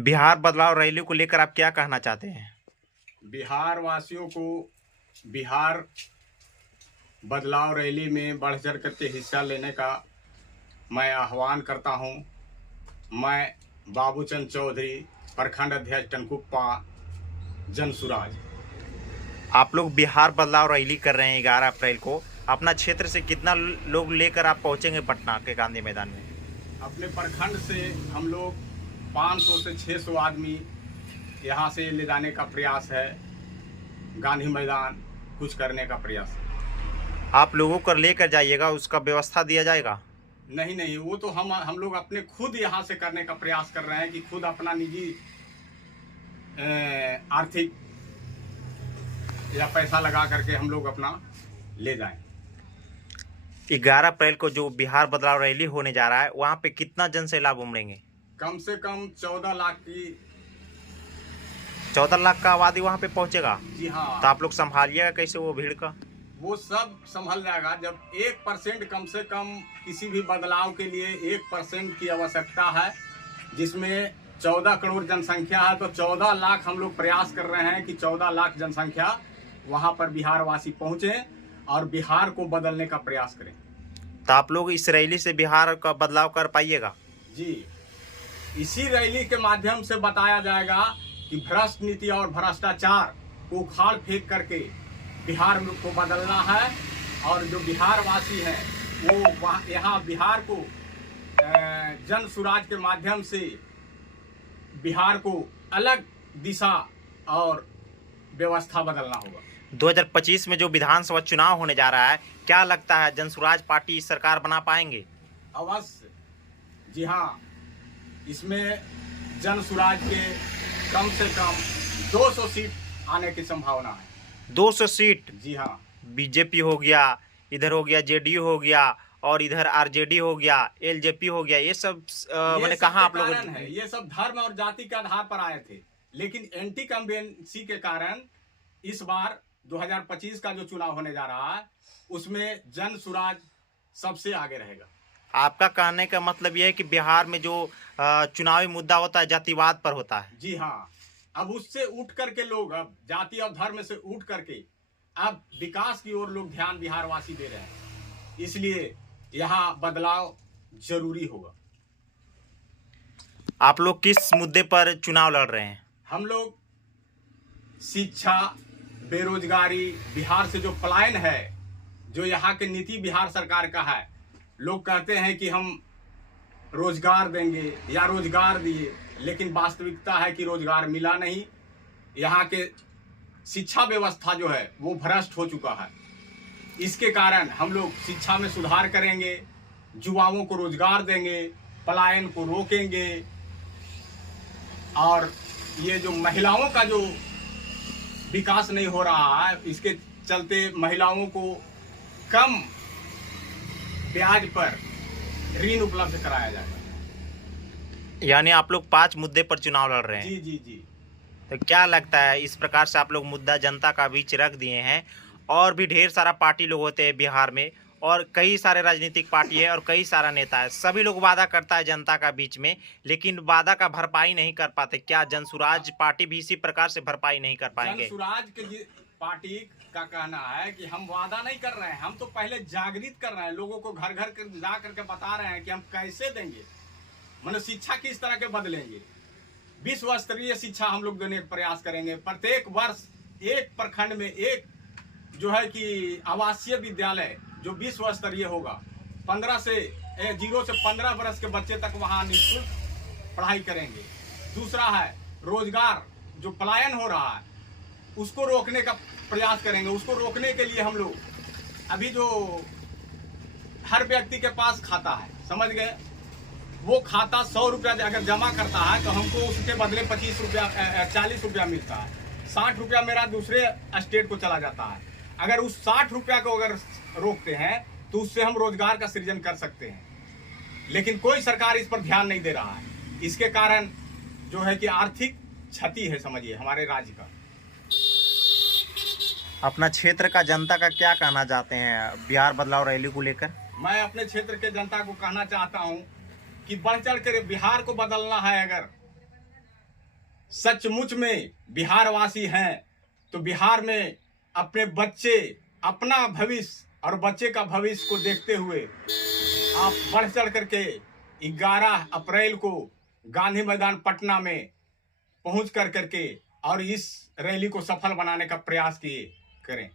बिहार बदलाव रैली को लेकर आप क्या कहना चाहते हैं? बिहार वासियों को बिहार बदलाव रैली में बढ़ चढ़ करके हिस्सा लेने का मैं आह्वान करता हूं। मैं बाबूचंद चौधरी, प्रखंड अध्यक्ष टनकुप्पा, जनसुराज। आप लोग बिहार बदलाव रैली कर रहे हैं 11 अप्रैल को। अपना क्षेत्र से कितना लोग लेकर आप पहुंचेंगे पटना के गांधी मैदान में? अपने प्रखंड से हम लोग 500 से 600 आदमी यहाँ से ले जाने का प्रयास है। गांधी मैदान कुछ करने का प्रयास है। आप लोगों को लेकर जाइएगा, उसका व्यवस्था दिया जाएगा? नहीं, वो तो हम लोग अपने खुद यहाँ से करने का प्रयास कर रहे हैं कि खुद अपना निजी आर्थिक या पैसा लगा करके हम लोग अपना ले जाएं। 11 अप्रैल को जो बिहार बदलाव रैली होने जा रहा है, वहाँ पे कितना जन सैलाब उमड़ेंगे? कम से कम 14 लाख की 14 लाख का आबादी वहाँ पे पहुँचेगा। जी हाँ। तो आप लोग संभालिएगा कैसे वो भीड़ का? वो सब संभल जाएगा जब 1% कम से कम किसी भी बदलाव के लिए 1% की आवश्यकता है, जिसमें 14 करोड़ जनसंख्या है। तो 14 लाख हम लोग प्रयास कर रहे हैं कि 14 लाख जनसंख्या वहां पर बिहार वासी पहुंचे और बिहार को बदलने का प्रयास करें। तो आप लोग इस रैली से बिहार का बदलाव कर पाइएगा? जी, इसी रैली के माध्यम से बताया जाएगा कि भ्रष्ट नीति और भ्रष्टाचार को उखाड़ फेंक करके बिहार को बदलना है। और जो बिहार वासी हैं वो यहाँ बिहार को जन सुराज के माध्यम से बिहार को अलग दिशा और व्यवस्था बदलना होगा। 2025 में जो विधानसभा चुनाव होने जा रहा है, क्या लगता है जनसुराज पार्टी सरकार बना पाएंगे? अवश्य। जी हाँ, इसमें जनसुराज के कम से कम 200 सीट आने की संभावना है। 200 सीट? जी हाँ। बीजेपी हो गया, इधर हो गया जेडीयू हो गया, और इधर आरजेडी हो गया, एलजेपी हो गया, ये सब मैंने कहा आप लोगों ने ये सब धर्म और जाति के आधार पर आए थे, लेकिन एंटी कम्बेंसी के कारण इस बार 2025 का जो चुनाव होने जा रहा है उसमें जन सुराज सबसे आगे रहेगा। आपका कहने का मतलब यह है कि बिहार में जो चुनावी मुद्दा होता है जातिवाद पर होता है? जी हाँ। अब उससे उठ करके लोग, अब जाति और धर्म से उठ करके अब विकास की ओर लोग ध्यान बिहार वासी दे रहे हैं, इसलिए यहाँ बदलाव जरूरी होगा। आप लोग किस मुद्दे पर चुनाव लड़ रहे हैं? हम लोग शिक्षा, बेरोजगारी, बिहार से जो पलायन है, जो यहाँ के नीति बिहार सरकार का है। लोग कहते हैं कि हम रोजगार देंगे या रोजगार दिए, लेकिन वास्तविकता है कि रोजगार मिला नहीं। यहाँ के शिक्षा व्यवस्था जो है वो भ्रष्ट हो चुका है। इसके कारण हम लोग शिक्षा में सुधार करेंगे, युवाओं को रोजगार देंगे, पलायन को रोकेंगे, और ये जो महिलाओं का जो विकास नहीं हो रहा है, इसके चलते महिलाओं को कम ब्याज पर ऋण उपलब्ध कराया जाएगा। यानी आप लोग 5 मुद्दे पर चुनाव लड़ रहे हैं? जी। तो क्या लगता है, इस प्रकार से आप लोग मुद्दा जनता का बीच रख दिए हैं, और भी ढेर सारा पार्टी लोग होते हैं बिहार में, और कई सारे राजनीतिक पार्टी है और कई सारा नेता है, सभी लोग वादा करता है जनता का बीच में, लेकिन वादा का भरपाई नहीं कर पाते। क्या जनसुराज पार्टी भी इसी प्रकार से भरपाई नहीं कर पाएंगे? जनसुराज के पार्टी का कहना है कि हम वादा नहीं कर रहे हैं, हम तो पहले जागृत कर रहे हैं, लोगों को घर घर जा करके बता रहे हैं कि हम कैसे देंगे, मतलब शिक्षा किस तरह के बदलेंगे। विश्व स्तरीय शिक्षा हम लोग देने का प्रयास करेंगे। प्रत्येक वर्ष एक प्रखंड में एक जो है कि आवासीय विद्यालय जो विश्व स्तरीय होगा। 0 से 15 वर्ष के बच्चे तक वहाँ निःशुल्क पढ़ाई करेंगे। दूसरा है रोजगार, जो पलायन हो रहा है उसको रोकने का प्रयास करेंगे। उसको रोकने के लिए हम लोग अभी जो हर व्यक्ति के पास खाता है, समझ गए, वो खाता 100 रुपया अगर जमा करता है तो हमको उसके बदले 25 रुपया 40 रुपया मिलता है। 60 रुपया मेरा दूसरे स्टेट को चला जाता है। अगर उस 60 रुपया को अगर रोकते हैं तो उससे हम रोजगार का सृजन कर सकते हैं, लेकिन कोई सरकार इस पर ध्यान नहीं दे रहा है। इसके कारण जो है कि आर्थिक क्षति है, समझिए, हमारे राज्य का। अपना क्षेत्र का जनता का क्या कहना चाहते हैं बिहार बदलाव रैली को लेकर? मैं अपने क्षेत्र के जनता को कहना चाहता हूं कि बढ़ चढ़ कर बिहार को बदलना है अगर, सचमुच में बिहारवासी हैं तो बिहार में अपने बच्चे, अपना भविष्य और बच्चे का भविष्य को देखते हुए आप बढ़ चढ़ करके 11 अप्रैल को गांधी मैदान पटना में पहुंच कर करके और इस रैली को सफल बनाने का प्रयास किए करें।